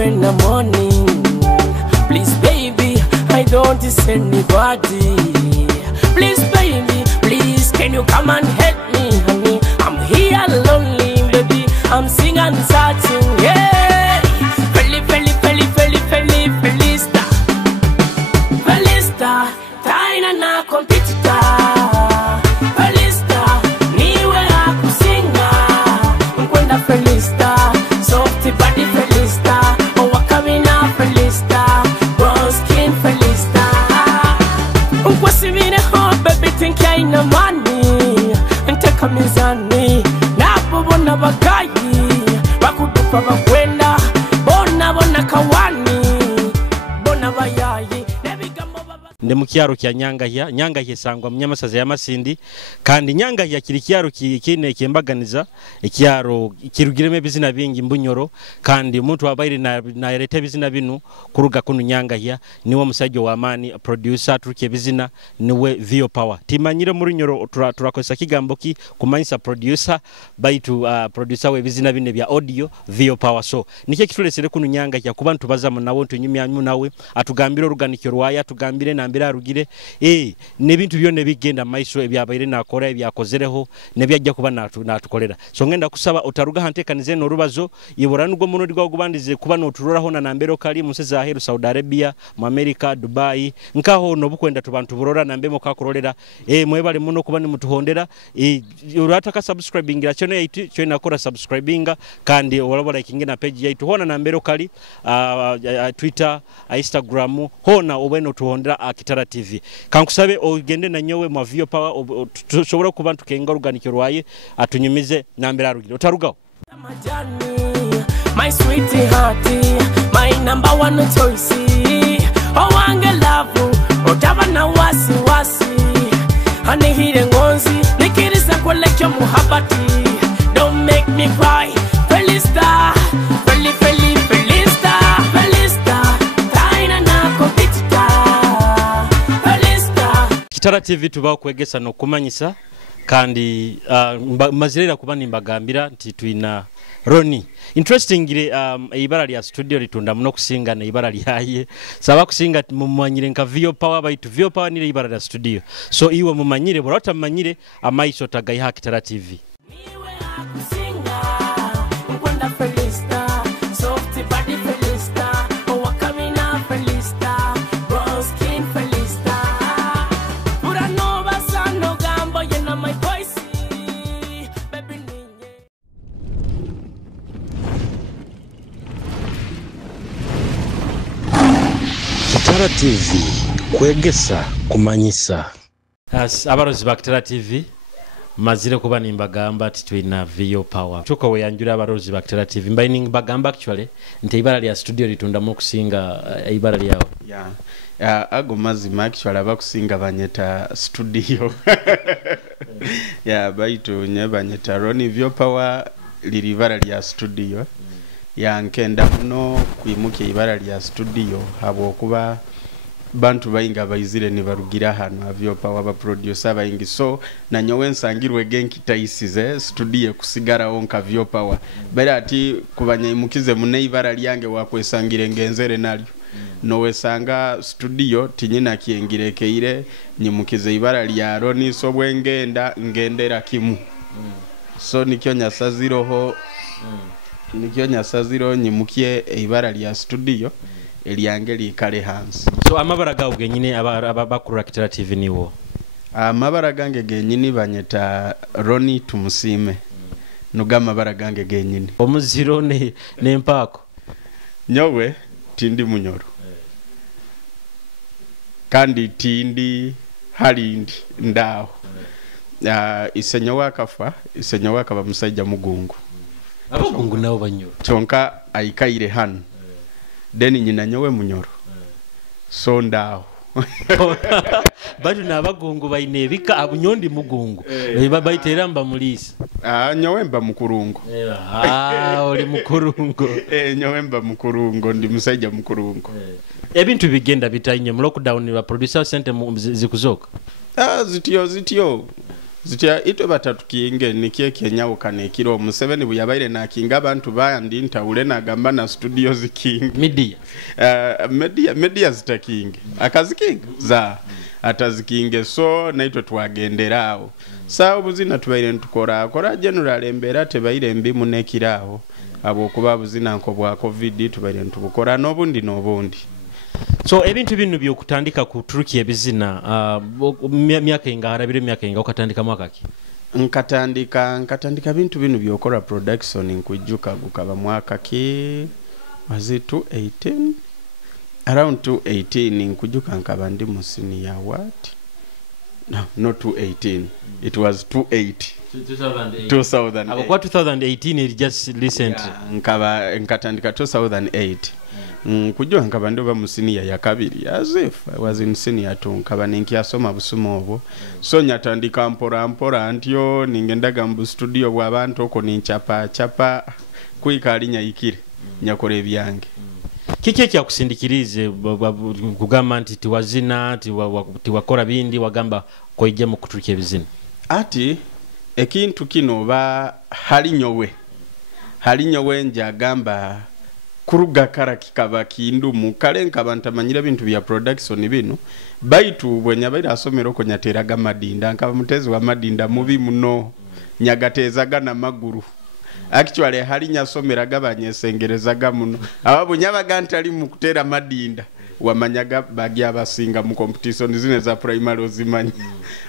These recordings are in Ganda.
in the morning. Please, baby, I don't see anybody. Please, baby, please, can you come and help me, honey? I'm here lonely, baby. I'm singing and searching, yeah. Felista, Felista, taina na competitor. Felista, niwe akusinga. Nkwenda Felista, softy body Felista, owakabina Felista, brown skin Felista. Ukwasibine ho, baby, think I ain't no money. Nteka mizani, napo bona bagayi, bakudupa bakwenda, bona kawani. Ndi mu kyaro kya Nyangahya sangwa munyamasaza y'amasindi kandi Nyangahya kiri kyaro kine kyembaganiza ekyaro kirugireme ebizina bingi mbunyoro kandi omuntu abaire na yereta ebizina binu kuruga kunu Nyangahya niwe musajja wa amani producer turuke ebizina niwe Vio Power timanyire muri nyoro turakosa kigambo ki Kumanyisa producer baitu producer we ebizina bine bya audio Vio Power so nike kitulesere kunu Nyangahya kuba ntubaza mu nawo ntunyumya nawe atugambira oruganikyo rwaya atugambire nambira arugire nebintu byone bigenda maiso ebyabaire nakora ebyakozereho nebyajja kuba natukolera so ngenda kusaba otaruga hantekanize no Orubazo ibora nugo muno digwa kubandize kuba no turoraho na nambero kali museza aheru Saudi Arabia mu America Dubai nkaho no bukwenda tubantu burora nambemo kakorolera mwebale muno kuba ni mutuhondera urataka subscribing ya channel yaitu cyo nakora subscribing kandi olabora ikingena page yaitu hona nambero kali Twitter Instagram hona obeno tuhondera Kitara TV kankusabe ogende na nyowe mu Vio Power tushobora kuba tukenga organike rwaye atunyumize nambera rugiro otarugaho my sweetie hearty my number one choice oh wange love otaba na wasi honey hire ngonzi nikirisa kolekyo muhabati don't make me cry Felista Kitara TV tuba Kwegesa no Kumanyisa kandi mazirera kuba nimbagambira nti tuina Ronnie interestingly ibara lya studio litunda muno kusinga na ibara lyaye saba kusinga mumanyire nka Vio Power baitu Vio Power ni ibara lya studio so iwe mumanyire borota mumanyire amaiso tagayiha Kitara TV Kitara TV Kwegesa Kumanyisa abarozi ba Kitara TV mazire kuba nimbagamba titwina Vio Power tuko weyanjura abarozi ba Kitara TV mbayining bagamba actually nte ibara lya studio litunda mu kusinga ibara lyawo ago mazima actually abakusinga banyeta studio baitu nyebanyeta Ronnie Vio Power liri ibara lya studio yankenda no kwimuke ibara lya studio habo kuba bantu bayinga bayizire ni barugira hano Vio Power ba producer bayingi so na nyowe nsangirwe genki tayisize studio kusigara onka Vio Power bera ati kubanyayimukize mune ibara lyange wakwesangire ngenzere nalyo nowe sanga studio tinyina kiengirekeire nyimukize ibara lya Ronnie so bwengenda ngendera kimu so nikyo nyasaziroho nikyo nyasaziro nyimukie ibara lya studio eliyange likale hansi so amabara gawo genyine abakurura Kitara TV niwo amabara gange genyini banyeta Ronnie Tumusiime nugama bara gange genyini omuziro ne mpako nyowe tindi munyoro kandi tindi halindi ndaho isenyo wakaba musajja mugungu abagungu nabo banyoro chonka ayikaire hano deni nyina nyowe munyoro so ndaho badu nabagungu bainebika abunyondi mugungu bayitera mba mulisa nyowe mba mukurungo oli mukurungo nyowe mba mukurungo ndi musajja mukurungo ebintu bigenda bitanye mu lockdown ba producer center zikuzoka zityo zitya itwe batatu kinge nikie Kenya ukane kiro Museveni buyabaire na kinga abantu bandi ntawule na gamba na studio ziking media zitakinge akazikinga za atazikinge so naitwe twagenderao sawo buzina tubaire ntukora general embera tebaire mbi munekirawo abo kuba buzina nko bwa covid tubaire ntubukora nobundi so ebintu binu byokutandika ku Turuki ebizina myaka inga harabire myaka inga ukatandika mwaka ki nkatandika bintu binu byokora production nkujuka gukaba mwaka ki was it 2018 around 2018 nkujuka nkaba ndi musini ya what no not 2018 it was 2008 abo kwa 2018 it just recent nkatandika 2008 kujua nkaba ndoba musiniya ya kabiri as if I was in senior 2 nkaba ninkiasoma busumo obo so nyatandika mpora ntyo ningendaga mu studio bw'abantu oko ninchapa kuikali nyayikire nyakora ebyange kiki kyakusindikirize kugamba nti tiwazina tiwakora bindi wagamba koije mu kuturuka ebizina ati ekintu kino ba hali nyowe njagamba kuruga kara kikaba kindu mukale nkaba ntamanyira bintu bya production bino baitu bwenya baira asomero ko nyateraga madinda nkaba mutezi wa madinda mubi muno nyagatezaga na maguru actually hali nyasomeraga banyesengerezaga muno ababo nyabaga ntali mu kutera madinda wamanyaga bagya basinga mu competition zine za primary ozimanyi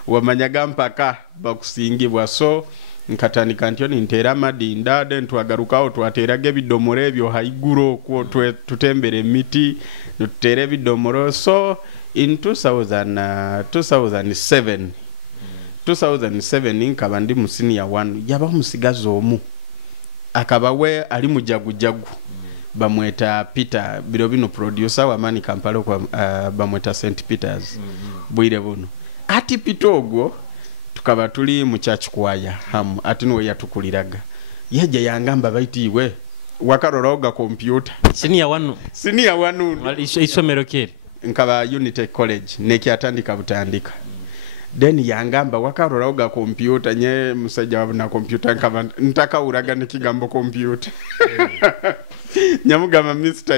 wamanyaga mpaka bakusingibwa so nkatandika ntyo nintera madinda then twagarukawo twateraga ebidomoro ebyo haiguro ko tutembere miti tutere ebidomoro so in 2007 nkaba ndi mu senior 1 yaba musigazo omu akaba we ali mujagu bamweta Peter birobino producer wa Mani Kampala kwa bamweta St Peters bwire buno ati pitogo tukaba tuli mu church choir hamu atino yatukuliraga yeje yangamba baitiwe wakaroroga computer senior 1 isomero kiri nkaba Unity College neki atandika butandika then yangamba wakaroroga computer nye musajja wabuna computer nkaba ntaka uraga nekigambo computer nyamugama Mr.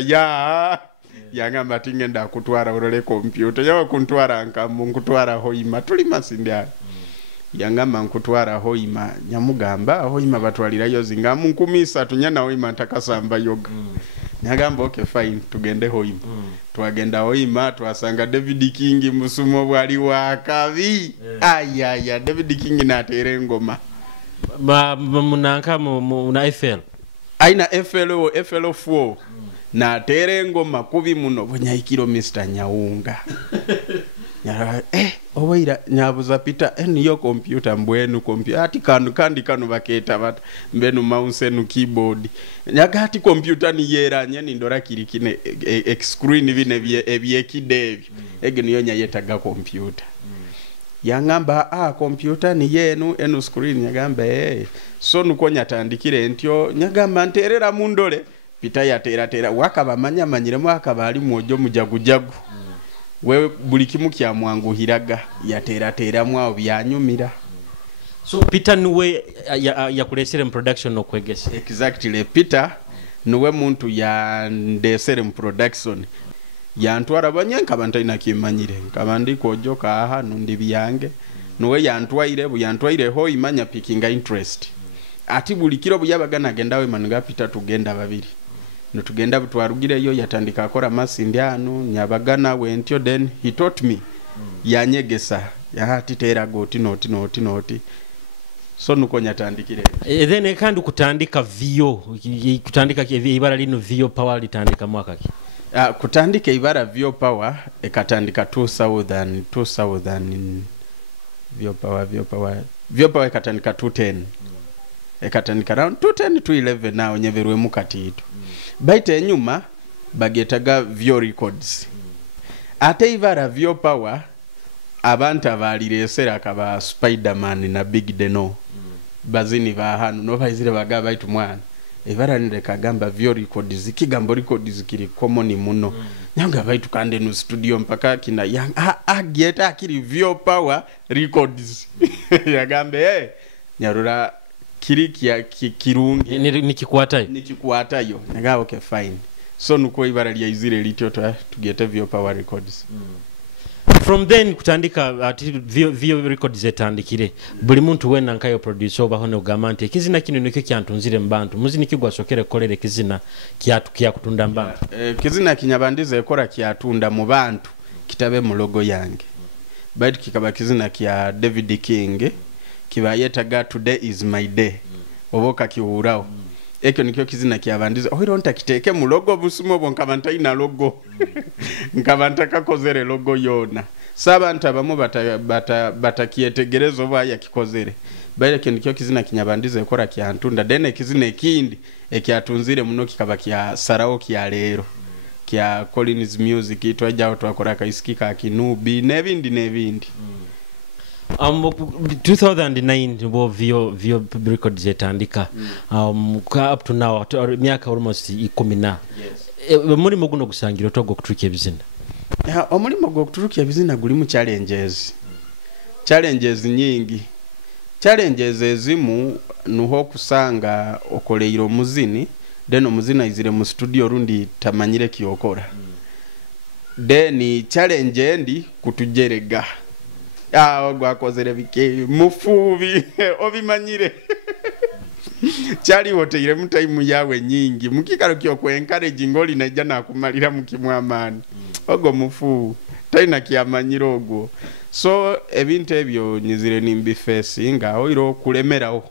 yangamba tingenda kutwara urole computer yawa kuntwara nkamu nkutwara hoima tuli masindya yangamba nkutwara hoima nyamugamba hoima batwalira yozi ngamu 13 nyana hoima ntakasamba yoga nyagamba okay fine tugende hoima twagenda hoima twasanga David King musumo bwali wakabi ayaya David King natere ngoma munanka na FL aina FL4 na tere ngoma kubi muno bonyayikiro Mr. Nyaunga nyara owaira nyabuza Peter niyo computer mbwenu computer ati kanu baketa bata mbenu mouse nu keyboard nyagati computer ni yeranye ni ndora kirikine screen bine ebyekidebyo ege niyo nyayetaga computer yangamba computer ni enu screen nyagamba so nuko nyatandikire ntyo nyagamba nterera mundole Peter yatera wakaba manyire mwaka bali mwojo mujagujagu wewe buli kimu kya mwanguhiraga yatera mwa byanyumira so Peter nuwe yakulesere production no Kwegesa exactly Peter nuwe muntu ya ndesere production yantwara banyanka bantaina kimanyire kabandi kojoka aha nundi byange nuwe yantwaire ho imanya picking interest ati buli kiro buyabaga gendawe manuga Peter tugenda babiri nutugenda butwarugire yo yatandika akora masindyano nyabagana wentyo then he taught me yanyegesa yahatitera goti noti so nuko nyatandikire then kandi kutandika vio kutandika ibara lino vio power litandika mwaka ki kutandika ibara vio power ekatandika 2000 vio power ekatandika 210 ekatandika round 210 to 11 now nyeverwe mukatitu baite nyuma bagetaga vio records ate ibara vio power abantu abaliresera akaba Spiderman na Big Deno bazini ba hanu no bayizire baga baitu mwana ebaranire kagamba vyo records kigambo records kiri common muno nyanga baitu kande no studio mpaka kina yang ageta akiri vyo power records yagambe nyarura kiri kia kirungi nikikwatayo naga okay fine so nuko ibara lya izire lityo tugete vyo power records from then kutandika vyo records etandikire buli muntu wena nkayo producer oba hono gamante kizina kino nikyo kyantunzire mbantu muzini kigwasokere kolere kizina kya kutunda mbantu kizina kinyabandize ekora kyatunda mu bantu kitabe mu logo yange but kikaba kizina kya David King kibayetaga today is my day oboka kiurao ekyo nikyo kizina kyabandize ohiro ntakiteke mu logo busumo bonkabanta ina logo nkabanta kakozere logo yona sabanta abamu batakietegerezo baya kikozere baile ekyo nikyo kizina kinyabandize ekora kyantunda dene kizina ekindi ekyatunzire muno kikaba kya sarao kya lero kya Collins Music twajja twakora kaisikika kinubi nebindi 2009 bo vyo records etandika up to now myaka almost 10 muri muguno gusangira togo kuturuka ebizina omulimo gwo kuturuka ebizina guli mu challenges nyingi challenges ezimu nuho kusanga okoleiro muzini then omuzina izire mu studio rundi tamanyire kiyokora then challenge endi kutujerega gwakozere bike mufubi obimanyire chali hoteire mu time yawe nyingi mukikaro kyo ku encourage ngoli najja nakumalira mukimwamani ogo mufu taina kyamanyira ogwo so ebintu ebyo nyizire nimbi face nga oiro kulemeraho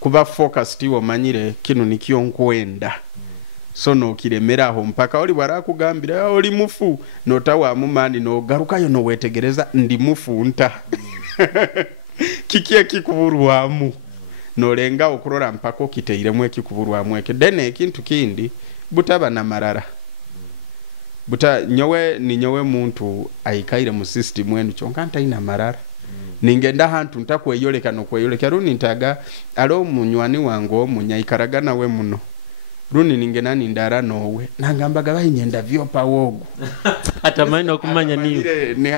kuba focus tiwo manyire kino nikyo nkwenda so no kiremeraho mpaka oli barakugambira oli mufu notawa mumani no garukayo no wetegereza ndi mufu nta kikie kikuburwamu no lenga okurora mpaka okiteiremwe kikuburwamu eke dene ekintu kindi butaba na marara buta nyowe muntu aikaire mu system wenu chonkanta ina marara ningenda hantu ntakweyoleka no kweyoleka runi ntaga alo munywani wango munyaikaraga nawe muno runi ningenani ndara nowe nangambaga bayinyenda vyopa wogo atamani okumanya niyo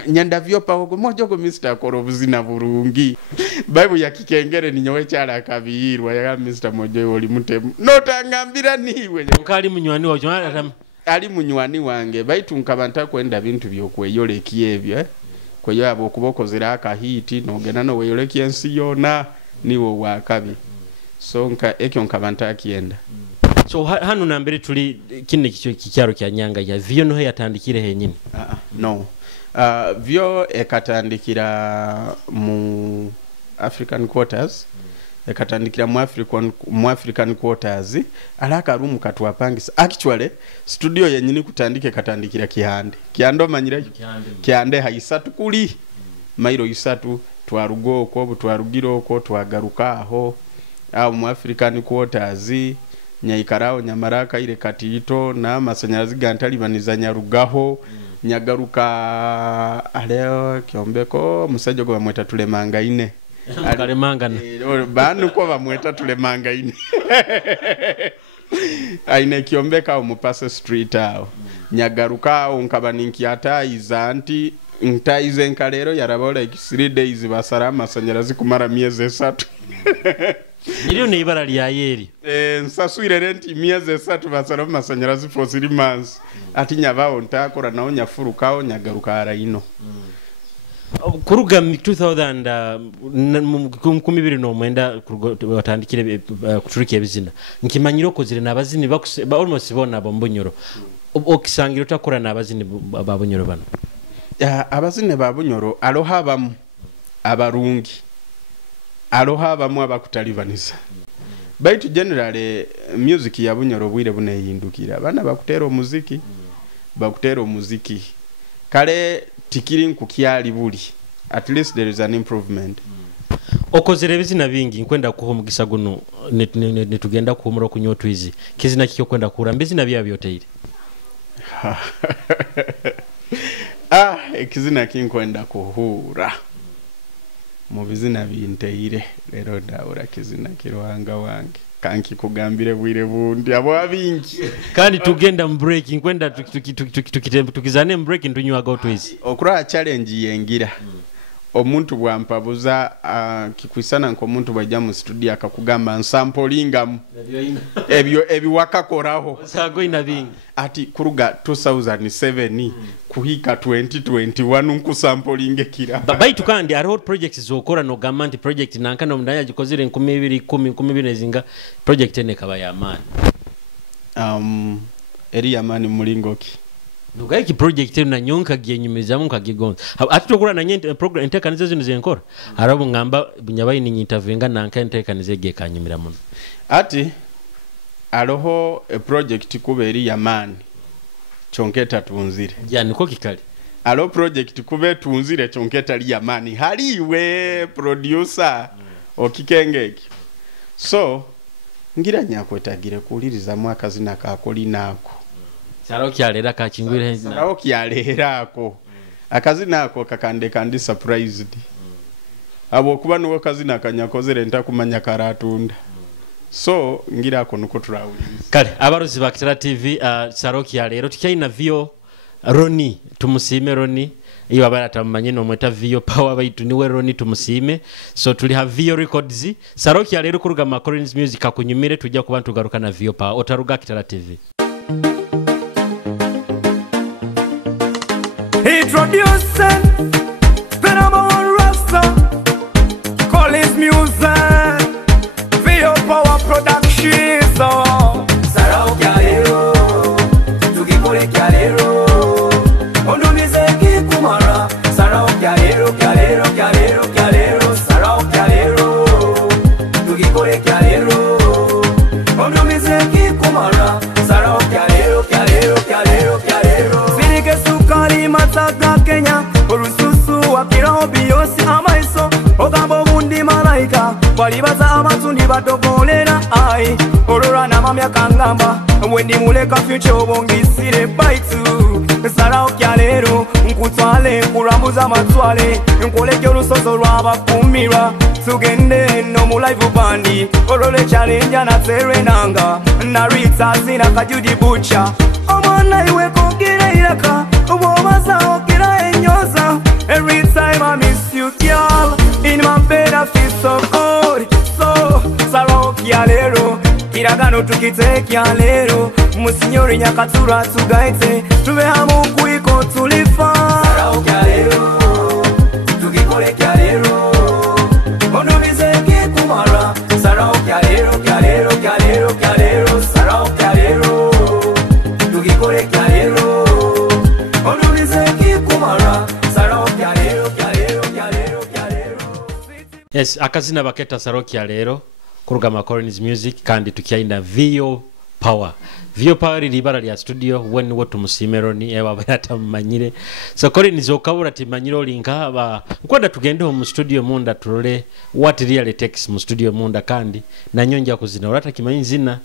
nyenda vyopa wogo mojogo Mr. Korobuzina burungi Bible ya kikengere ninyowe cyara akabirwa ya Mr. Mojo oli mutemu notangambira niwe nkali munywani wajo ali munywani wange baitu nkabanta kwenda bintu byokweyoleki ebyo kweyo abo kubokozera akahiti nogena no weyoleki ensi yona niwo wakabi so ekyo nkabanta akienda so hanu nambere tuli kinne kikyaro kya nyanga ya vyo no yatandikire henyine no vyo ekatandikira mu African quarters ekatandikira mu African quarters alaka room katwapangisa actually studio yenyini kutandike katandikira kihando manyira kihande haisatu kuli mairo isatu twarugo ko twarugiro ko twagaruka aho mu African quarters nyaikarao nyamaraka ile katito na masanyarazi gantali banizanya rugaho nyagaruka aleo kiombeko musajo kwa mweta tule manga ine kale mangana banu kwa bamweta tule manga ine aine kiombeka umupase street ao nyagaruka unkabaninki ataiza anti ntaize nkalero yarabola 3 days basara masanyarazi kumara miezi 3 Nilio ne ibara lya yeri nsasuire renti miezi 3 basara masanyarazi for 3 months ati nyabao ntakora nawo nyafurukawo nyagaruka ara ino kuruga 2000 no mwenda watandikire kuturika ebizina nkimanyiro kozire nabazini almost bona bombonyoro okisangira utakora nabazini babonyoro bano abazini babunyoro aloha bamu abarungi aloha bamu abakutalivanisa baitu generally music ya bunyoro bwire buneyindukira bana bakutera muziki kale tikiri nkukyali buli at least there is an improvement okozere bizina bingi nkwenda kuho mugisa guno netugenda kuhumura kunyotwizi kizina kyo kwenda kura bizina bya byoteire ekizina kinkwenda kuhura mu bizina binteire lero daura kizina kirwanga wange kanki kugambire bwire bundi abo abingi kandi tugenda mu break kwenda tukizane mu break ntunywa go twisi okura challenge yengira omuntu bwampabuza kikwisana nko omuntu bajja mu studio akakugamba nsamplingamu ebyo ebiwakakoraho sago ina bingi ati kuruga 2007 kuhika 2021 nkusamplinge kira baitu kandi ariho projects zokora no gamanti project nankana mundaya gikozire 2010 zinga project ene kaba ya amani eri amani mulingoki nugaye ki project na nyonka gyenyumeza mu kagigonza atutokura na nyente program entekanize zino zenkora arabo ngamba bunyabayi ni nyitavenga nanka entekanize ge kanyumira muno ati aroho a project kuberi yamani chonketa tunzire yani ko kikali alo project kube tunzire chonketa li yamani haliwe producer okikengeki so ngira nyakwetagire kuliriza mwaka zina kakoli nako Saroki alera kachingwire Saroki alera ako akazina ako kakande kandi surprised abo kuba nuko kazina kanyakozere ntakumanya karatunda so ngira ako nuko turawuliza kale abarozi ba Kitara TV Saroki alero tukyaina vio Ronnie Tumusiime Ronnie iyo abatamanye no mweta vio power baitu niwe Ronnie Tumusiime so tuli have vio records Saroki alero kuruga Macorins music akunyumire tujja kuba tugaruka na vio power otaruga Kitara TV Introducing Phenomenal Rasta Call his music Vio Power Production Sarao Kyalero Tugikole Kyalero Ondumize Kikumara Sarao Kyalero Kyalero Kyalero Kyalero Sarao Kyalero Tugikole Kyalero Ondumize Kikumara Sarao Kyalero Kyalero Kyalero Kyalero Sinike sukari mataka Kenya Orususu wakiraho biyosi amaiso Ogambo bundi malaika Walibaza amatundi batogolera ai Orora na mamya kangamba Wendi muleka future obongisire baitu Sarao Kyalero Nkutwale kurambuza matwale Nkoleke olusozo lwabakumirwa Tugende no mu live bandi Orole challenge na terenanga Narita zina kajudi bucha Omwana iwe kongera iraka Obaza okira enyoza Every time I miss you girl In my bed I feel so good So Sarao Kyalero Kiragano tukite Kyalero Musinyori nyakatura tugaite Tuve hamu kuiko tulifa Sarao Kyalero Tugikole Kyalero Onubize Kikumara Sarao Kyalero Kyalero Kyalero Kyalero Sarao Kyalero Tugikole Kyalero Onubize Kikumara Sarao Kyalero Kyalero Kyalero Kyalero Yes akazina baketa Sarao Kyalero kuruga Macorins music kandi tukyaina Vio Power libara lya studio when what Tumusiime Ronnie ewa bayata manyire so Collins okabura timanyiro linka aba nkwenda tugende mu studio munda turole what really takes mu studio munda kandi na nyonja kuzina urata kimanyi zina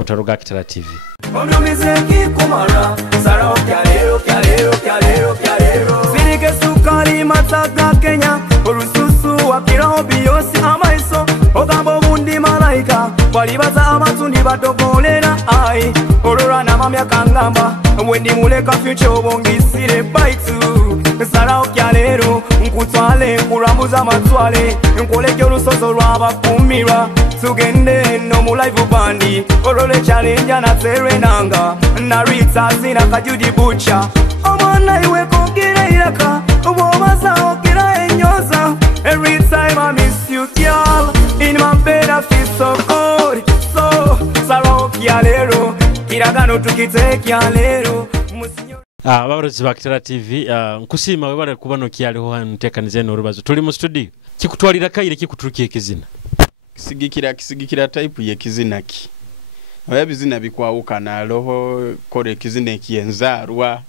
otaruga Kitara TV Onumize Kikumara Sarao Kyalero Kyalero Kyalero Kyalero Sinike sukari mataka Kenya Orususu wakiraho biyosi amaiso Ogambo bundi malaika Walibaza amatundi batogolera ai Orora na mamya kangamba Wendi muleka future obongisire baitu Sarao Kyalero Nkutwale kurambuza matwale Nkoleke olusozo lwabakumirwa Tugende no mu live bandi Orole challenge na terenanga Narita zina kajudi bucha Omwana iwe kongera iraka Obaza okira enyoza Every time I miss you girl In my bed I feel so good So Sarao Kyalero Kiragano tukite Kyalero abarozi ba Kitara TV nkusima webale kubano kyaliho hantekanize no Orubazo tuli mu studio kikutwalira kayire kikuturukiye kizina kisigikira type ye kizina ki oya bizina bikwawuka na roho kore kizina ekiyenzarwa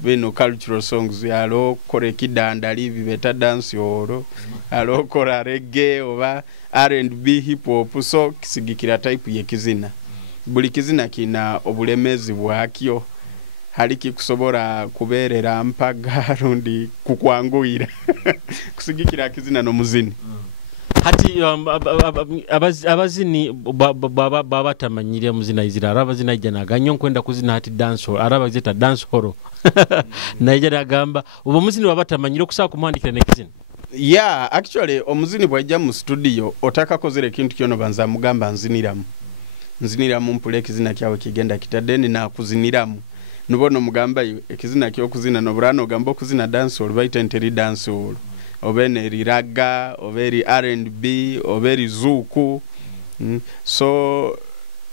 bino cultural songs yalo kore kidandali bibeta dance yoro alo kora reggae oba R&B hip hop so kisigikira type ye kizina buli kizina kina obulemezi bwakyo haliki kusobora kuberera mpaga rundi kukwanguira kusigikira kizina no muzini hati abazini baba tamanyire muzina izira abazina ijana ganyo kwenda kuzina hati dance hall araba zeta dance hall na ijana gamba ubo muzini baba tamanyire kusaka kumwandikira nekizina. Yeah, actually omuzini bwajja mu studio otaka kozere kintu kyono banza mugamba nziniramu mpule ekizina kyawe kigenda kitadeni na kuziniramu nubono mugamba ekizina kyo kuzina noburano gamba okuzina dance hall baita enteri dance hall obene riraga oberi R&B oberi zuku so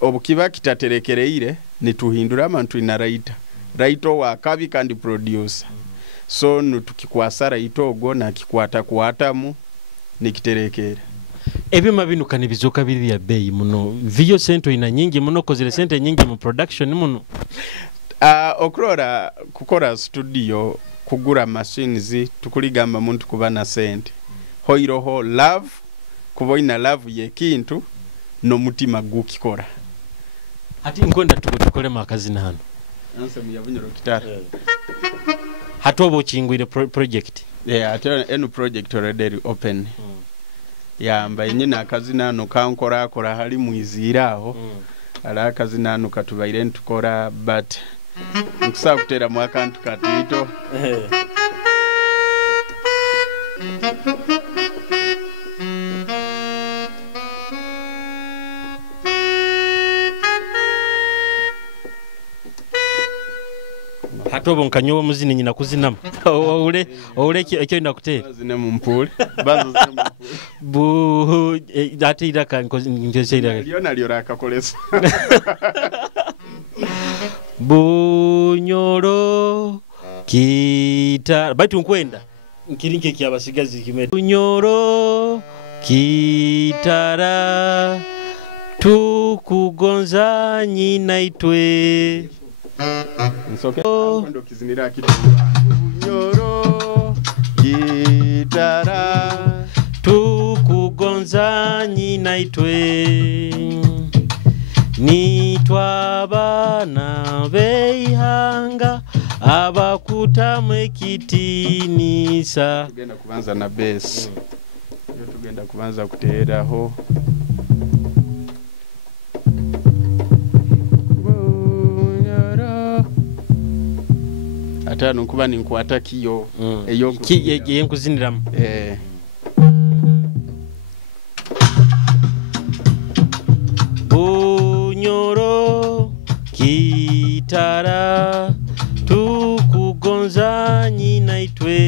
obukiba kitaterekereire nituhindura amantu raito wa kabi kandi producer so nutukikwasa raito ogwo na kikwata kuatamu nikiterekera ebyuma binuka nibizoka biri ya bei muno video center ina nyingi muno kozile center nyingi mu production muno okrora kukora studio kugura machines tukuligamba muntu kubana sente hoiroho love kuboina love yekintu no mutima gukikora hati nkwenda tukukole makazi nano anse muyabunyoro Kitara hatobo chingwire project ate enu project already open yamba nyina akazi nano kankora hali muiziraho ala akazi nano katubaire ntukora but nkusa kutera mwaka ntukatito hatobo nkanyowa muzini nyina kuzinama ole ekyo ndakutera zine mu mpule bazo zine mu mpule bu ate iraka ngeze iraka liona lioraka kolesa bunyoro Kitara baitu nkwenda nkirinke kyabasigazi kimete bunyoro Kitara tukugonza nyina itwe nsoke kwendo kizinira kitu bunyoro Kitara tukugonza nyina itwe nitwabana beihanga abakutamwe kitinisa tugenda kubanza na bass yo tugenda kubanza kuteeraho atano kuba ninkwata kiyo eyo yenkuziniramu bunyoro Kitara tukugonza nyina itwe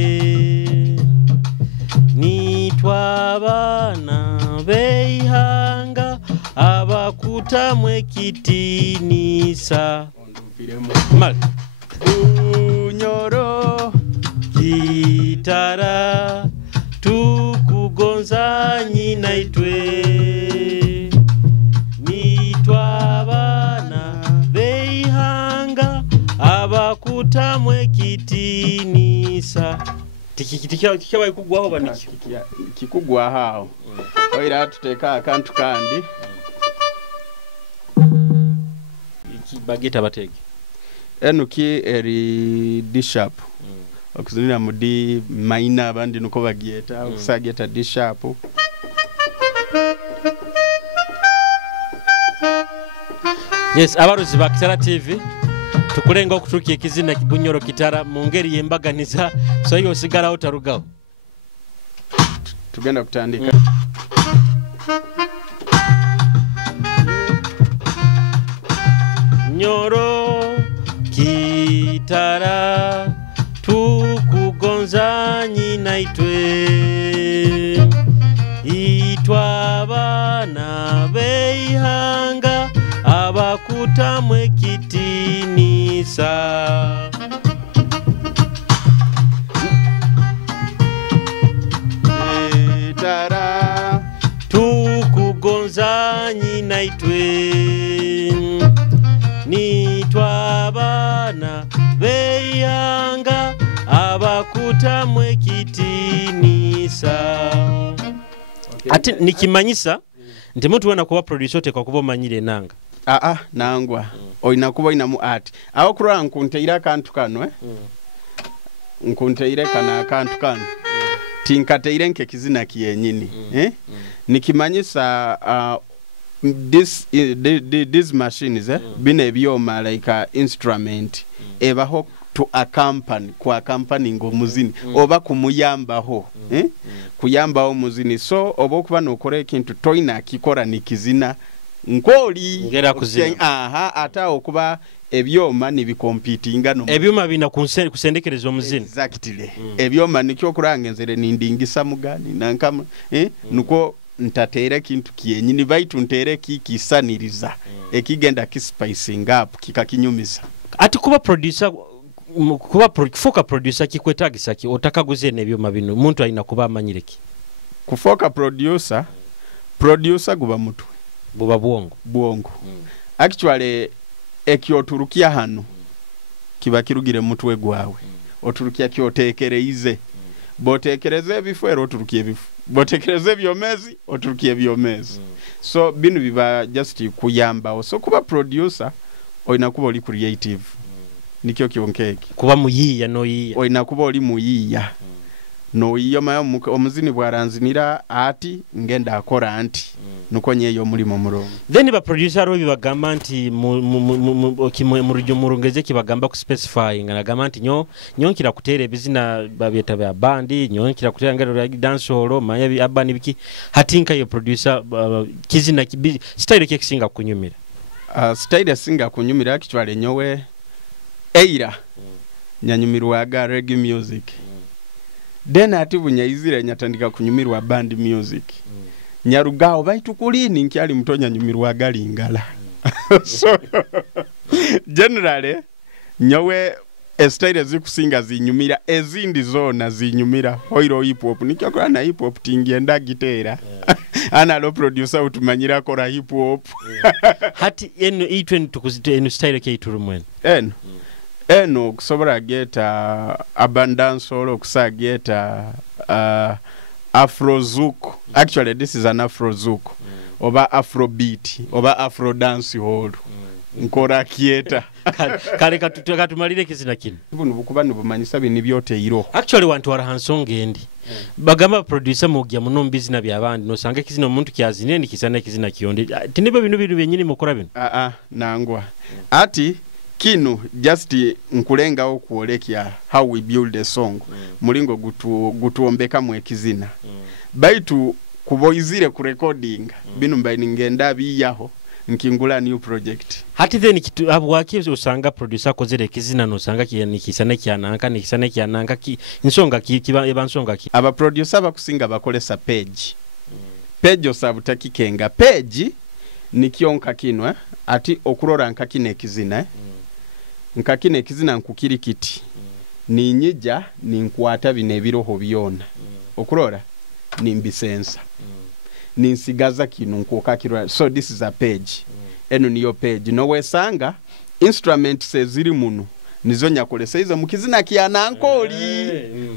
nitwabana beihanga abakutamwe kitinisa mal bunyoro Kitara tukugonza nyina itwe nitwabana beihanga abakutamwe kitinisa tikikwaye kugwaho baniki kikugwa hao oira tuteka akantu kandi ikibageta batege enuki eri D-sharp okuzinira mu D minor abandi nuko bagieta okusageta D-sharp yes abaruzi ba Kitara TV tukulenga okutukia ekizina Bunyoro Kitara mu ngeri yembaganiza so yo sigara otarugaho tugenda kutandika Nyoro Kitara tukugonza nyina itwe itwabana beihanga abakutamwe kitinisa Kitara tukugonza nyina itwe nitwabana beihanga abakutamwe kitinisa ati nikimanyisa ndi muntu wana kuba producer te kwa kuba manyire nanga nangwa oina kuba ina mu art aho kurora nkunteira kantu kano nkunteire kana kantu kano tinkateire nke kizina kiyenyini nikimanyisa these machines bine ebyoma like instrument ebaho to accompany kwa company ngomuzini oba kumuyambaho kuyambaho muzini so oba kuba nokore kintu toina kikora nikizina nkoli ngera kuzina ata okuba ebyoma nibicompetinga no ebyoma bina kusendekereza omuzini exactly ebyoma nikyo kurangenzere nindingisa mugani nankama nuko ntatere kintu kiyenyini baitu ntere kikisaniriza ekigenda kispicing up kikakinyumisa ati kuba producer kufoka producer kikwetagisa ki otakaguze nebyoma bino muntu aina kuba amanyireki kufoka producer guba mutwe buba bwongo actually ekyoturukia hano kiba kirugire mutwe gwawe oturukia kyotekereize botekereze bifero oturukie bifu botekereze byomezi oturukie byomezi so binu biba just kuyamba so kuba producer oina kuba oli creative nikyo kyonkeki kuba muyiya no yiya oina kuba oli muyiya no iyo mayo omuzini bwaranzinira ati ngenda akora anti nuko nyeyo mulimo murongo then ba producer ro bibagamba anti mu rujyo murungeze kibagamba ku specify ngana anti nyonkira kutere bizina babyeta bya bandi nyonkira kutere ngero ya dance hall manya abani biki hatinka yo producer kizina style ke kisinga kunyumira style singa kunyumira actually nyowe eira nyanyumirwaga reggae music then ati bunyayizira nyatandika kunyumirwa band music nyarugao baitu kulini nkyali mtonya nyumirwa gali ngala so generally nyowe style zikusinga zinyumira ezindi zona zinyumira hoiro hip hop nikyakora na hip hop tingienda gitera ana lo producer utumanyira kora hip hop hati eno itwen tukuzite eno style ke iturumwen eno kusobora geta abundance or kusageta afrozouk actually this is an afrozouk oba afrobeat oba afro dance hall nkora kieta kale katumalire kizina kino buno bukuba nubumanyisa bini byote iro actually wantu warahansonge ndi bagamba producer mugya muno mbizina byabandi no sanga kizina omuntu kyazine ndi kisana kizina kiyonde tinibe binu byenyini mukora bino nangwa ati kino just nkulenga okuolekya how we build a song mulingo gutuombeka mu ekizina baitu kuboizire ku recording bino mbaini ngenda biyaho nkingula new project hati then kitu abwaki usanga producer kozere kizina no sanga kisana kyananka nikisana kyananka insonga kiba ebansonga ki aba producer bakusinga bakolesa page page osabutaki kenga page nikionka kinwa ati okurora nkakine kizina nkakine kizina nkukiri kiti ninyija ninkwata binebiroho byona okurora nimbisensa ninsigaza kinu nkokakirwa so this is a page eno niyo page no wesanga instrument seziri muno nizo nyakolesa izo mukizina kyanankoli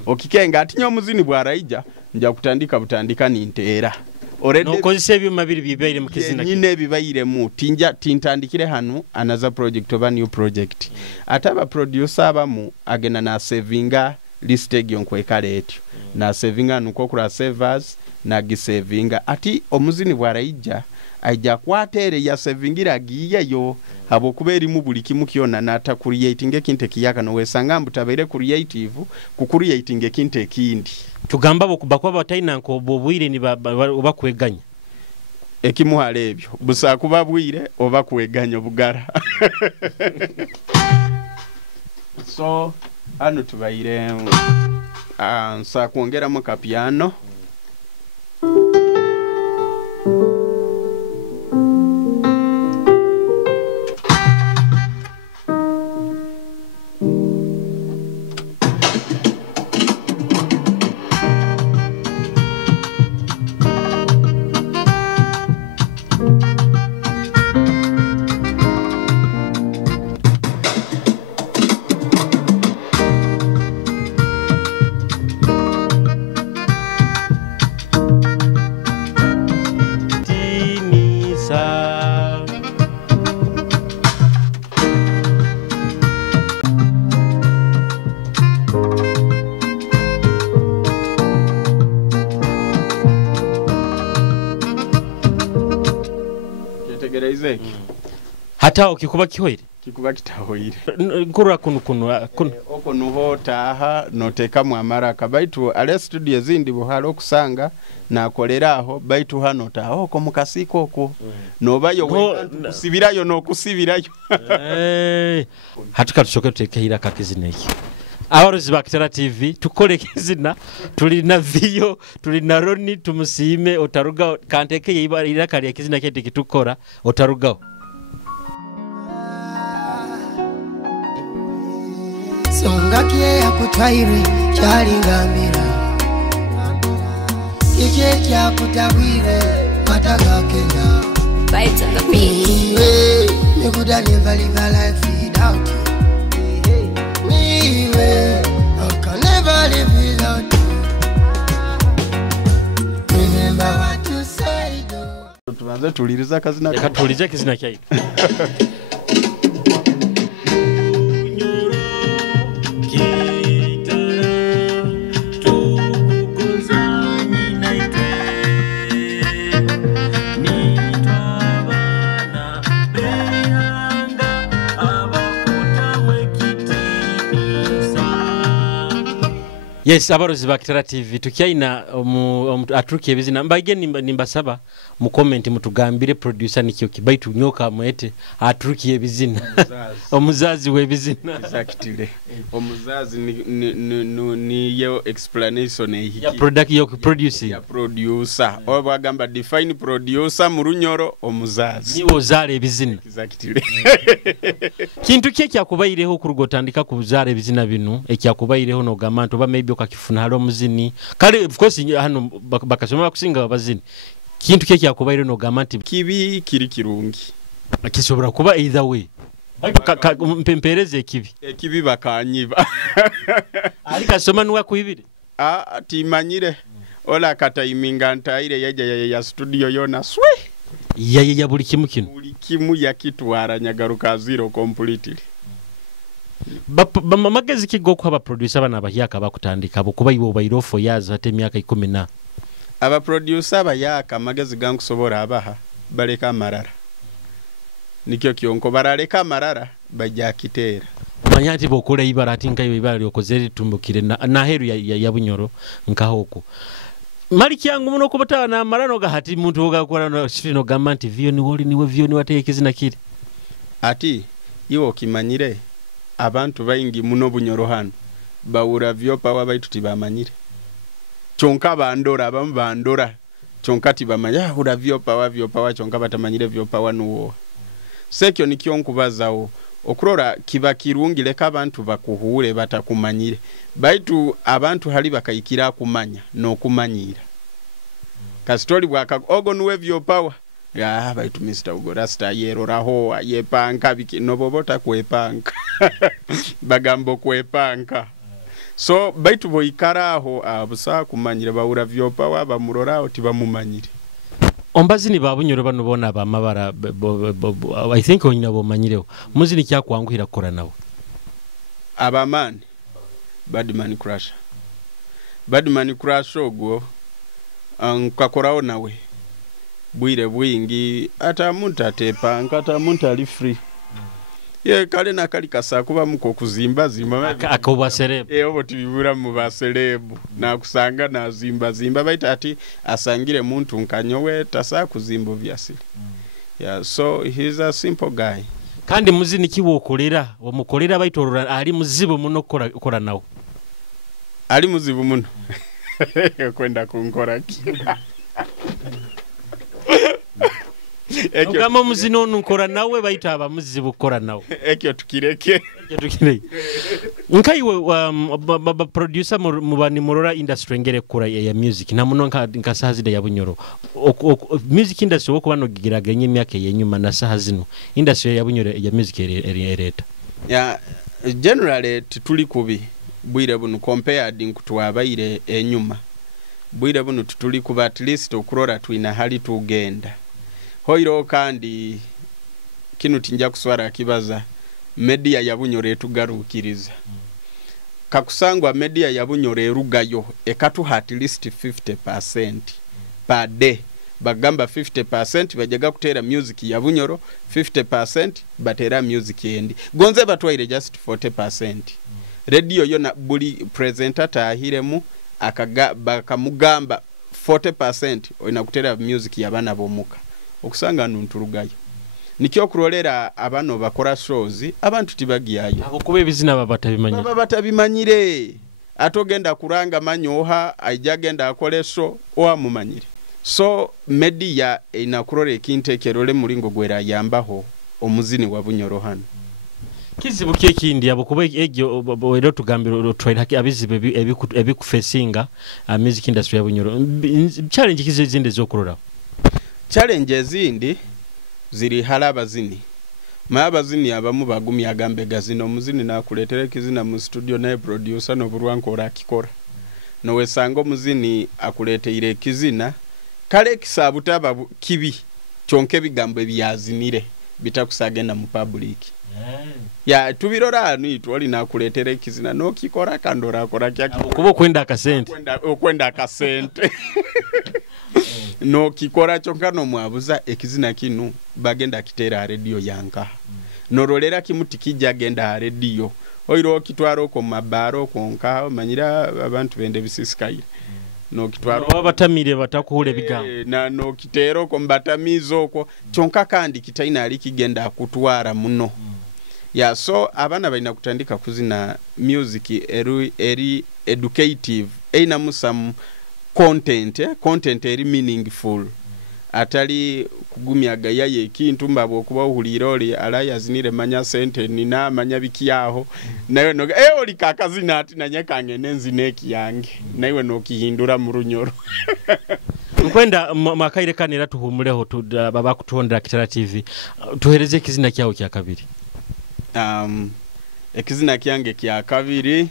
okikenga ati nyo muzini bwaraija nja kutandika butandika nintera no kozise byuma biri bibaire mukizina nyine bibaire mu tintandikire hanu another project oba new project ataba producer abamu agena na savinga list yonkweka letyo na savinga nuko kura savers na gisavinga ati omuzini bwaraija aija kwatere ya savingira giyeyo habo kuberi mu buli kimu kyona nata creating ekinte kiyaka no wesanga mbutabere creative ku creating ekinte kindi tugamba bokubakwa batayina nko obwire ni oba kweganya ekimuhale ebyo busa kuba bwire oba kweganya bugara so anu tubaire nsa kuongera mu kapiano kituwulirize hata okikuba kihoire kikuba kitahoire nkura kuno oko nuho taha notekamu amaraka baitu ale studio ezindi buhali okusanga nakoleraho baitu hano taha oko mukasiko oko nobayo kusibirayo nokusibirayo hatuka tushoke tutekehira kakizina iki abarozi ba Kitara TV tukole kizina tuli na Vio tuli na Ronnie Tumusiime otaruga kanteke yibara kali kizina kete kitukora otaruga songa kie yakutwaire cyari ngambira kike cyakutawire mataga Kenya vibes on the beat me could never live a life without you me I can never live without you remember what you said tubanze tuliriza kazina katulize kizina kyayi Yes, abarozi ba Kitara TV tukiaina aturukiye bizina mbage nimbasaba mu comment mutugambire producer nikyo kibaitu nyoka mwete aturukiye bizina omuzazi we bizina exactly omuzazi ni yo explanation ehiki ya product yo producer ya producer obagamba define producer mu runyoro omuzazi niwo zale bizina exactly kintu kye kyakubaireho kurugotandika ku zale bizina binu ekyakubaireho no gamanto ba maybe okakifuna halo muzini kale of course hano bakasoma bakusinga abazini kintu kye kyakubaire no gamanti kibi kiri kirungi akisobora kuba either way mpempereze kibi bakanyiba ali kasoma nuwa kuibire timanyire ola katayiminga ntaire yaja ya studio yona swe ya buli kimu kino buli kimu yakitwara nyagaruka zero completely magezi kigo kwa producer bana bayaka bakutandika bukuba ibo bairofo yaza ate myaka 10 aba producer bayaka magezi gangu sobora abaha baleka amarara nikyo kyonko baraleka amarara bajja Kitera manyati bokole ibara atinga ibara lyokozeri tumbukire na heru ya bunyoro nkahoko maliki yangu muno kubata na amarano gahati muntu ogakora no shino gamanti Vio ni woli niwe Vio ni wateke zina kiri ati iwo kimanyire abantu bayingi muno bunyoro hano bawura Vio power baitu tibamanyire chonka bandora abambandora chonka tibamanya ura Vio power chonka batamanyire Vio power nuwo sekyo nikyo nkubazawo okurora kiba kirungile ka abantu bakuhure batakumanyire baitu abantu hali bakayikira kumanya no kumanyira ka story bwaka ogo nuwe Vio power ya baitu Mr. Ugorasta yero raho yepanka biki nobobota kwepanka bagambo kwepanka so baitu boikaraho abusa kumanyira bawura Vio power bamurora oti bamumanyire ombazini babunyoro bano bona bamabara I think onyina bo manyireho muzini kyakwanguhira kora nawo abaman badman crash ogwo nkakorao nawe bwire bwingi ata muntu atepa nkata muntu ali free ye kale nakali kasa kuba muko kuzimba zimba akoba sereb obo tibibura mu baselebu na kusanga na zimba baita ati asangire muntu nkanyowe tasa kuzimbo vyasili yeah so he's a simple guy kandi muzini kiwokolera omukolera baitorora ali muzibo muno kora nawo ali muzibo muno kwenda kunkora ki Ogama muzino nkora nawe baita abamuzibu kora nawe ekyo tukireke nkaiwe producer mubani murora industry ngere kora ya music na muno nka sahazide ya bunyoro music industry woko bano gigiraganye myaka yenyuma na sahazino industry ya bunyoro ya music ereta ya generally tuli kubi bwire bunu compared nkutwabaire enyuma bwire bunu tuli kuba at least okurora twina hali tugenda hoiro kandi kinu tinja kuswara kibaza media ya bunyore tugarukiriza kakusangwa media ya bunyore rugayo ekatu at least 50% per day bagamba 50% bajaga kutera music ya Bunyoro, 50% batera music yendi. Gonze batwaire just 40%. Radio yona buli presenter tahiremu bakamugamba 40% oyina kutera music yabana bomuka. Okusanga nunturugayo. Nikyo kurolera abano bakora shows abantu tibagiyayo. Abo kuba ebizina babatabimanyire. Babatabimanyire. Atogenda kuranga manyoha ajagenda akole show oamumanyire. So media inakurore kintekerole mulingo gwera yambaho omuzini wa Bunyoro hano. Kizibu kindi abo kuba egyo ero tugambira twaira abizibe ebikufesinga music industry ya Bunyoro. Challenge kizizinde zokurora. Challenge zindi ziri halabazini. Maabazini abamu bagumi agambe gazino muzini na kuletere kizina mu studio na producer no burwanko rakikora. No wesango muzini akulete ile kizina kale kisabutaba kibi chonke bigambo byazinire bitakusagenda mu public. Ya tubirora ni twali na kuletere kizina no kikora kandora akora kyaki kubo kwenda akasente. Kwenda akasente. No kikora chonkano mwabuza ekizina kinu bagenda kitera radio yanka. Norolera kimuti kijja genda radio. Oiro kitwaro ko mabaro konka manyira abantu bende bisisikaire. No kitwaro babatamire batakuhule bigambo. Na no kitero ko mbatamizo ko chonka kandi kitaina ali kigenda kutwara muno. Ya so abana balina kutandika kuzina music eri educative eina musam content eri meaningful atali kugumyaga yaye kintu mbabo kuba uhuliroli alayazinire manya sente nina manya bikiyaho nayo no oli kakazina ati nanyakange nenzineki yange nayo no kihindura mu Runyoro. Kwenda makaire kanira tuhumuleho baba kutondera Kitara TV tuhereze kizina kyawo kya kabiri. Ekizina kyange kya kabiri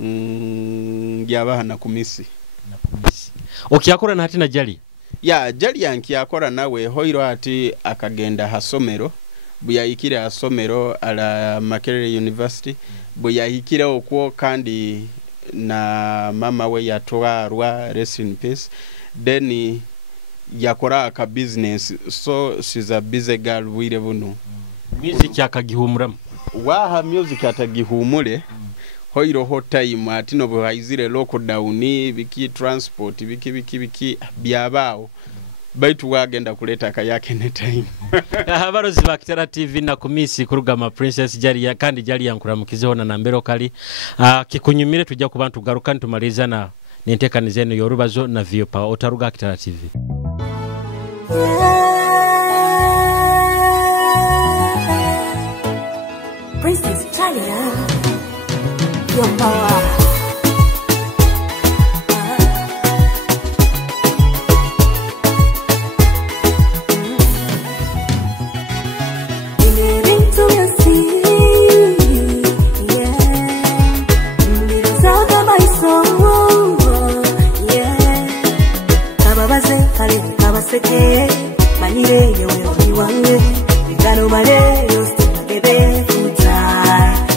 ngyabaha na kumisi. Okiyakora nati na jali. Ya jali yankiyakora nawe hoiro ati akagenda hasomero buyayikira hasomero ala Makerere University buyayikira okwo kandi na mama we yatwarwa rest in peace then yakora aka business so she's a busy girl wire buno. Music yakagihumura. Waha music atagihumule. Hoiro ho time atino bwazire lockdown biki transport biki byabao baitu wagenda kuleta kayake ne time. Habarozi ba Kitara TV na kumisi kurugama Princess Jali kandi Jali yankuramukizeho na nambero kali kikunyumire tujja ku bantu garuka ntumaliza na nentekanize no Orubazo na Viopa otaruga Kitara TV. Princess Jali your power.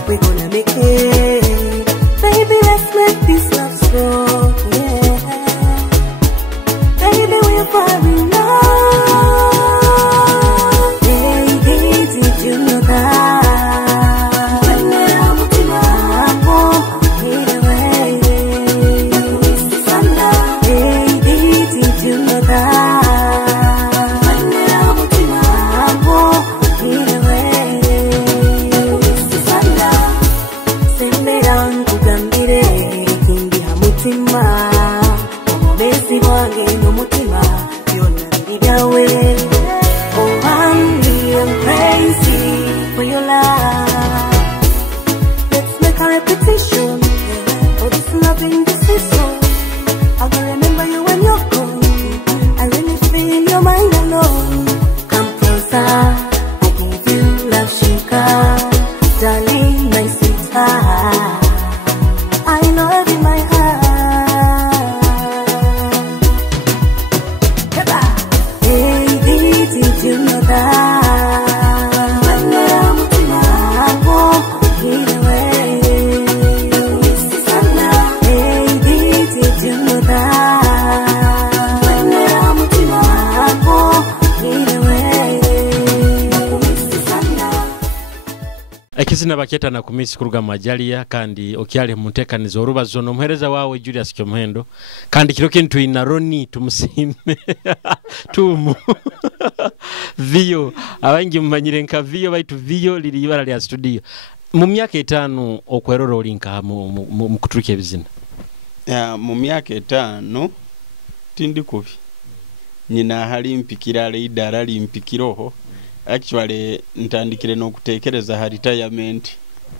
We're gonna make it. Baby, let's make this love strong, yeah. Baby, we're falling love. Baby, did you know that? When I'm with you, I'm here waiting. Baby, did you know that? When I'm with you, I'm here waiting. ekizina baketa na kumisi kuruga majalia kandi okyale muntekanizo Orubazo no muhereza wawe Julius Kyomuhendo kandi kiro kintu ina Ronnie Tumusiime tumu Vio abangi mumanyire nka Vio baitu Vio liri ibara lya studio mu myaka 5 okweroro linka mu kuturuka ebizina mu myaka 5 tindi kubi nyina hali mpikira leidara limpikiroho actually ntandikire no kutekereza ha retirement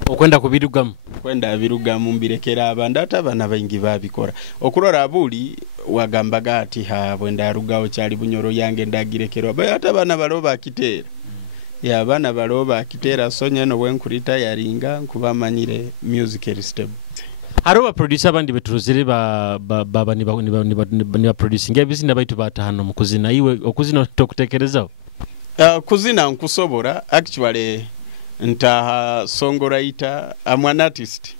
okwenda kubirugamu kwenda abirugamu mbirekera abandi atabana baingi babikora okurora abuli wagambaga ati ha bwenda arugawo cyali bunyoro yange ndagirekerwa bayo atabana baloba kitera ya bana baloba kitera sonye no wenkurita yaringa nkubamanyire musical step Haroba producer abandi beturuzire baba ni producing ebizina baitu batahano mukuzina iwe okuzina tokutekerezaho kuzina nkusobora actually ntaha songwriter an artist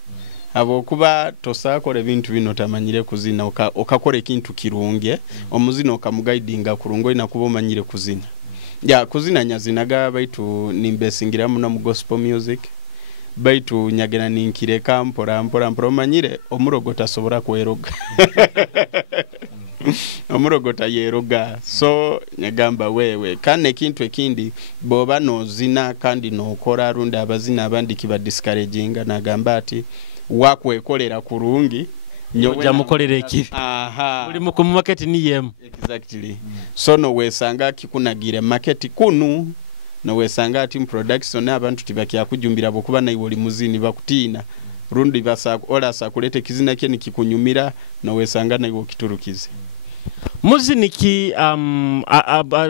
abo kuba tosakora ebintu bino tamanyire kuzina okakora ekintu kirunge omuzina okamugaidinga kurungo ina kuba omanyire kuzina ya kuzina nyazinaga baitu nimbesingira muno mu gospel music baitu nyagena ninkire kampora omanyire omurogota sobora kweroga omurogota yeroga so nyagamba wewe kane kintu ekindi boba no zina kandi no kora runda abazina abandi kiba discouraging nagamba ati wakwekolera kurungi nyoja mukolere ekibi uli mu market ni yem exactly so no wesanga kikunagire market kunu no wesanga ati production abantu tibakya kujumbira bokuba nayi woli muzini bakutina rundi basa ola sakulete kizina kye nikikunyumira no wesanga nayi okiturukize muziniki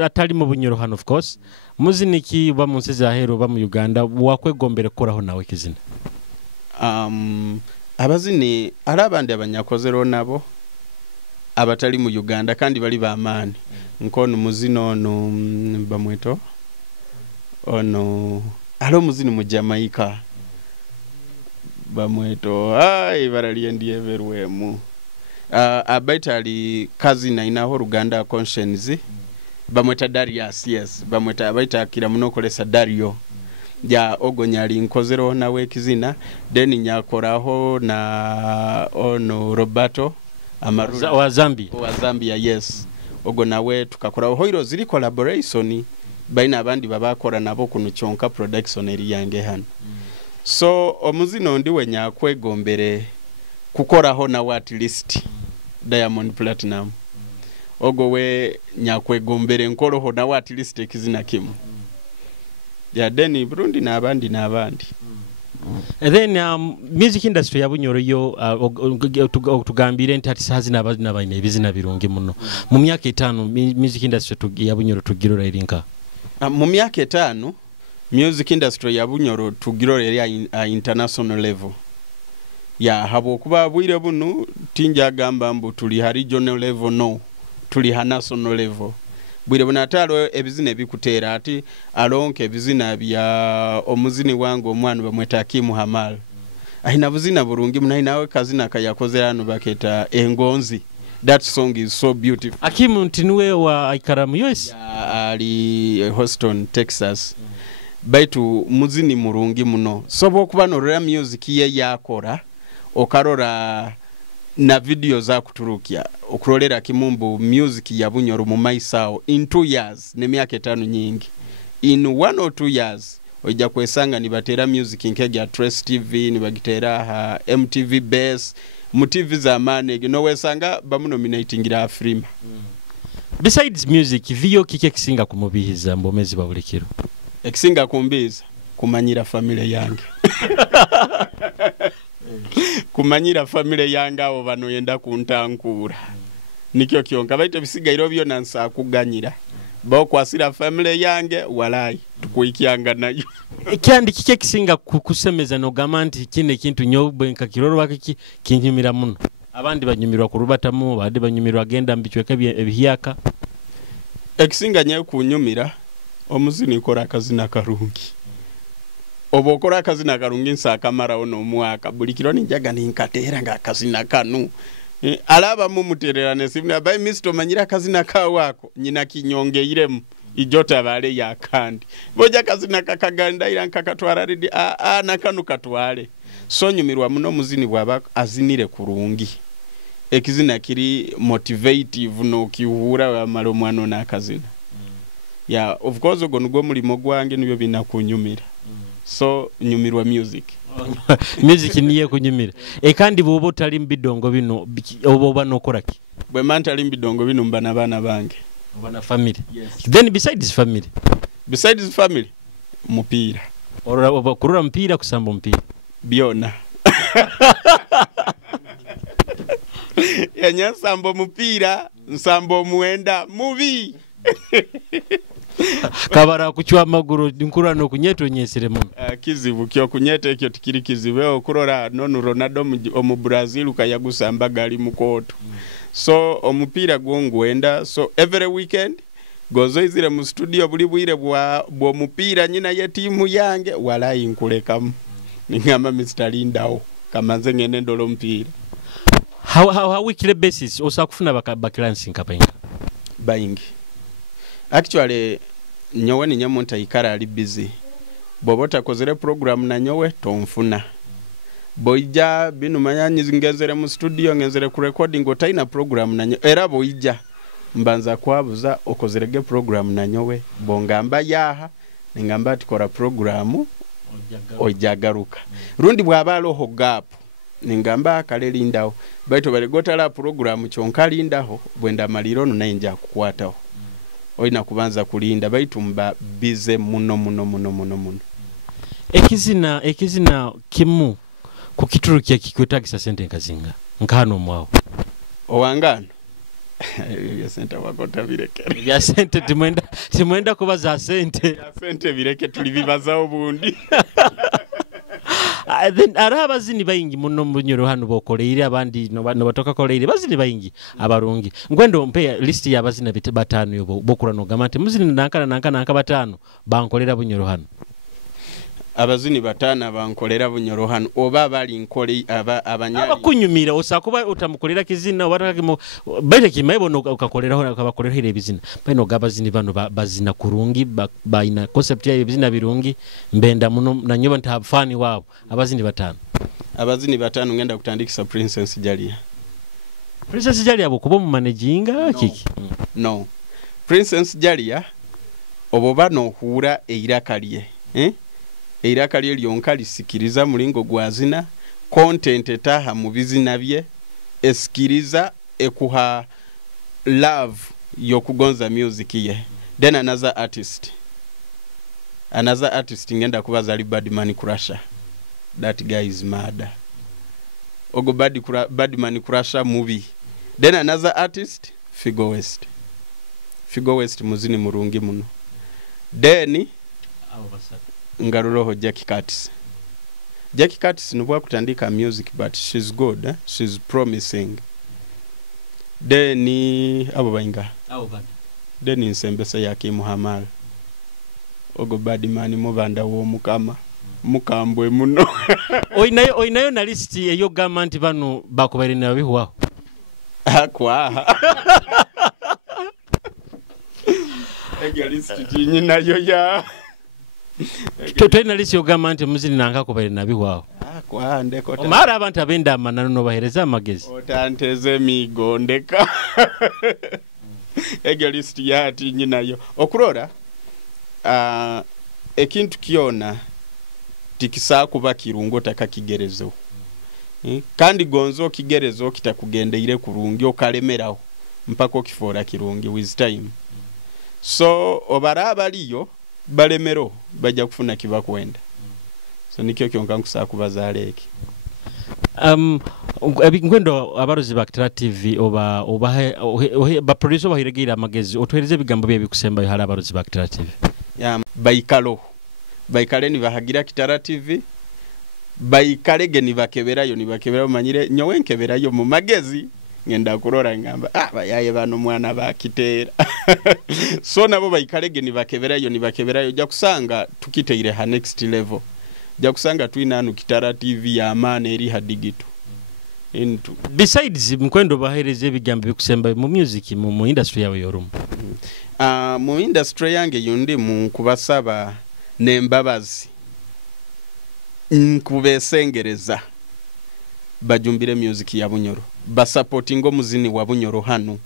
atali mu bunyoro hano of course muziniki ba munsiza hero ba mu Uganda wakwegombere koraho nawe kizina abazini arabandi abanyakozero nabo abatali mu Uganda kandi bali baamani nkono muzino no bamweto ono alo muzini mu Jamaica bamweto baraliye ndiye verwemu abaitali kazi na inaho Ruganda conscience bamweta Darius yes bamweta abaita kira munokolesa Dario ya ogonyali nkozero nawe kizina then nyakoraho na ono Roberto Amaru wa Zambia yes ogo nawe tukakoraho hoiro zili collaboration baina abandi babakora nabo kunu chonka production eri yange hano so omuzino ndiwe nyakwegombere kukoraho na at least Diamond Platinum ogo we nyakwegombere nkoroho na at least ekizina kimu ya deni Burundi na abandi and then music industry ya bunyoro yo tugambire ntati sazi nabazina baine bizina birungi muno mu myaka 5 music industry ya bunyoro tugirora irinka mu myaka 5 music industry ya bunyoro tugirora eri international level ya habo kuba bwire bunu tinja gamba mbu tuli ha regional level no tuli ha national level bwire bunatalo ebizina bikutera ati alonke ebizina bya omuzini wangu omwana bamweta Kimu Hamal ahina buzina burungi munayinawe kazina kayakozerano baketa engonzi that song is so beautiful Akimu ntinwe wa Ikaramu US ali Houston Texas baitu muzini murungi muno sobo kuba no rap music ye yakora okarora na video za kuturukia okurolera kimumbu music ya bunyoro mu maisao in 2 years ne myaka 5 nyingi in 1 or 2 years oja kwesanga ni batera music nkega Trace TV ni bagitera ha MTV Base mu TV za manege no wesanga bamunominatingira Afrima besides music vio kike kisinga kumubihiza mbomezi babulikiro ekisinga kumbiza kumanyira family yange kumanyira family yange abo bano yenda kuntankura nikyo kyonka baite bisigairo byo nansa kuganyira bo kwasira family yange walai tukuikyanga nayo kyandi kike kisinga kusemeza no gamanti kine kintu nyobwe nkakiroro bakiki kinyumira muno abandi banyumirwa kurubatamu badi banyumirwa genda mbicweka ebihiyaka ekisinga nyayo kunyumira omuzini kora akazina karungi obokora akazina karungi nsakamara ono mwaka bulikiro ninjaga ninkatera nga akazina kanu alaba mumutererane simna bai misto manyira akazina ka wako nyina kinyonge iremu ijota bale yakandi boja kazina kakaganda ira nkakatwara ridi nakanu katwale so nyumirwa muno muzini bwaba azinire kurungi ekizina kiri motivative no kiwura wa malo mwana nakazina yeah of course ogo nugo mulimo gwange nibyo binakunyumira so nyumirwa music music niye kunyumira kandi bobo tali mbidongo bino obo banokoraki bwe mantali mbidongo bino mbana bana bange Wana family. Yes. Then besides family. Besides family, mupira. Ora kurura mpira kusamba mpira. Biona. Yanya sambo mupira, nsambo muenda mubi. Kabara kuchwa maguru nkurano kunyeto nyesere mu. Kizibu kyo kunyete ekyo tikiri kizibu okurora nonu Ronaldo mu Brazil ukayagusamba gali mukoto. So omupira gwongwenda so every weekend gozo izire mu studio buli bwire bwo mupira nyina ye timu yange wala inkulekamu ningamba Mr. Lindao kamanze ngene ndolo mpira how weekly basis osakufuna bakilansi nkapinga buying actually nyowe ni nyamonta ikara ali busy bobota kozere program na nyowe tomfuna boija binu manyanyi ngezere mu studio ngezere ku recording otaina program na era boija mbanza kwabuza okozerege program na nyowe bongamba yaha ngamba tukora program ojagaruka rundi bwabalo ho gap ngamba kale Lindao baito balegota la program kyonka Lindaho bwenda maliro no nainja kukwataho oina kubanza kulinda baitu mba bize muno ekizina kimu kukiturukia kikwetagisa sente nkazinga nkano mwao owangano ya sente wakota birekere ya sente timwenda kubaza sente ya sente bireke tulibibaza obundi then arabazini bayingi muno munyoro hano bokoleire abandi no batoka koleire bazini bayingi abarungi ngwendo mpe list ya bazina batano yobo bokurano gamate muzini nankana batano bankolera bunyoro hano abazini batana bankolera bunyoro hano oba bali nkole abanyali abakunyumira osakuba utamukolera kizina obatakimo bete kimaibo no ukakolera ho akabakolera hire bizina bano gabazini bano bazina kurungi baina concept ya bizina birungi mbenda muno na nyoba ntabafani wabo abazini batano ngenda kutandikisa Princess Jalia abo kubo mu managinga kiki no Princess Jalia oboba no hura eirakaliye eirakaliye lyonka lisikiriza mulingo gwazina content etaha mu bizina bye esikiriza ekuha love yokugonza music ye then another artist ngenda kubaza ali Badman Crusher. That guy is mad. Ogo Badman Crusher movie. Then another artist, Figo West muzini murungi muno. Then ngaruroho Jackie Curtis nubwa kutandika music but she's good, eh? She's promising. Then abo bainga. Then nsembese yake Muhammad. Ogo Badman mubanda wo mukama. Mukambwe muno. Oinayo na list eyo government bano bakubaire na bihuwa. Akwa. Ege list jinyi nayo ya. Totena list yo government muzini nanga kubaire na bihuwa. Akwa ndeko. Omara abantu abenda amanano no bahereza amagezi. Otanteze migo ndeka. Ege list ya tinyi nayo. Okurora ekintu kiona tikisa kuba kirungo takakigerezo kandi gonzo kigerezo kitakugendeire kurungi okalemeraho mpaka okifora kirungi with time so obaraba liyo balemero bajja kufuna kiba kwenda so nikyo kyonka nkusa kubazaleki ngwendo abarozi ba Kitara TV ba producer bahiregira amagezi otwereze bigambo bye bikusemba yo hari abarozi ba Kitara TV ya baikale ni bahagira Kitara TV baikalege ni bakeberayo manyire nyowe nkeberayo mu magezi ngenda kurora ngamba bayaye bano mwana bakitera so nabo baikalege ni bakeberayo ja kusanga tukiteire ha next level ja kusanga twinanu Kitara TV ya amane eri ha digital into besides mkwendo bahereze bigambo bikusemba mu music mu industry yawe yorumu mu industry yange yundi mu kubasaba nembabazi kubesengereza bajumbire music ya Bunyoro basupporting omuzini wa Bunyoro hano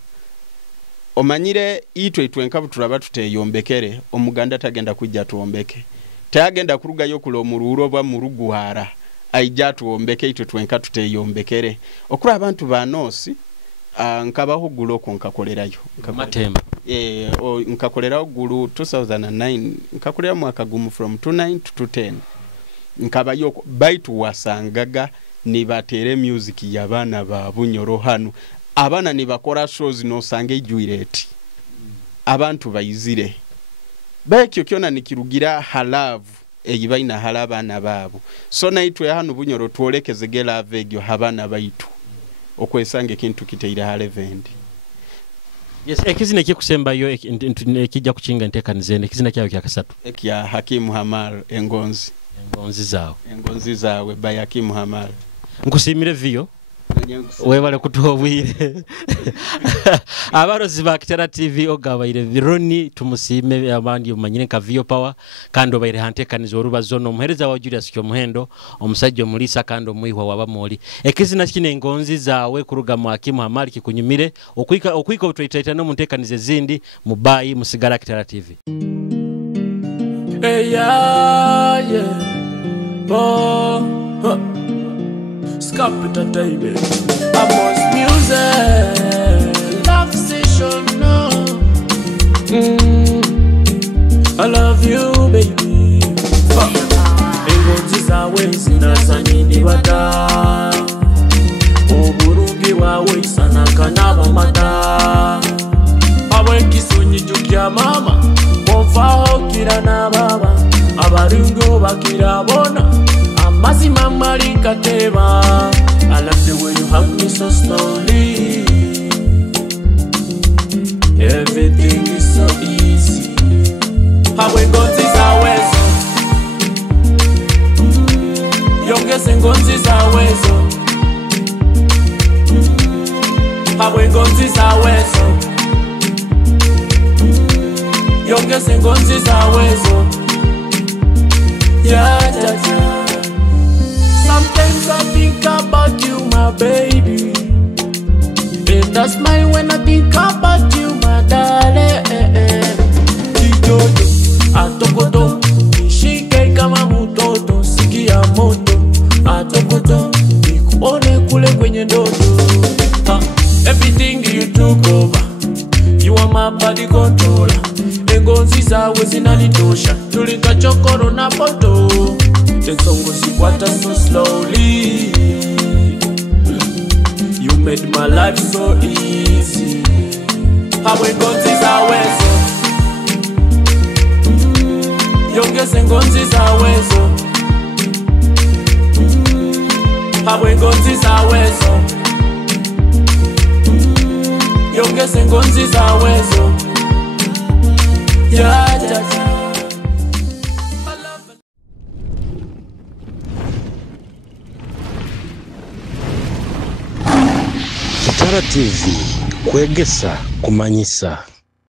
omanyire itwe twenka turaba tuteyombekere omuganda tagenda kujja tuombeke tagenda kurugayo kulomururo bwa muruguhara aija tuombeke itwe twenka tuteyombekere okura abantu banosi nkabaho gulo ko nkakolerayo Matemba nkakolerayo gulu 2009 nkakolera mwaka gumu from 29 to 10 nkabayo baitu wasangaga nibatere music yabana ba Bunyoro hano abana nibakora shows no sange ijwireti abantu bayizire bakyo kyona nikirugira halavu eyibaina halabana babo so naitwe hano Bunyoro tuolekeze gela vegyo habana baitu okwesange kintu kiteira halevendi. Yes, ekizina kikusemba yo ekijja kuchinga ntekanizene ekizina kyayo kya kasatu ekya Hakimu Hamal engonzi zawe by Hakimu Hamal. Nkusimire vio webale kutobwire abarozi ba Kitara TV ogabaire Ronnie Tumusiime abandi umanyine ka vio power kando baire hantekanizo Orubazo no muhereza wa Julius Kyomuhendo omusajjo mulisa kando muihwa wabamoli ekizina kine engonzi zawe kuruga mu Hakimu Hamal kikunyumire okwika utwaitaita no muntekanize zindi mubayi musigara Kitara TV. Hey yeah Scapita baby Amos music Love station no I love you baby Engonzi zawe zinasanyini wata Oburugi wawe sana kanaba mata Awe kisonyi jukia mama Konfaho kira na baba Abarungo bakira bona Amazima marika teba I love the way you hug me so slowly Everything is so easy Hawe ngonzi zawezo Yongese ngonzi zawezo Hawe ngonzi zawezo Yongese ngonzi zawezo Yeah, yeah, yeah. Sometimes I think about you, my baby. And I smile when I think about you, my darling. Kijojo, atokoto, nishike kama mtoto, sikia moto. Atokoto, nikuone kule kwenye ndoto. Everything you took over, you are my body controller. Engonzi zawe zinanitosha, tulika chokoro na poto. Tensongo sikwata so slowly. You made my life so easy. Hawe ngonzi zawezo Yongese ngonzi zawezo Hawe ngonzi zawezo Yongese ngonzi zawezo Yeah, yeah, yeah. Kitara TV, Kwegesa, Kumanyisa.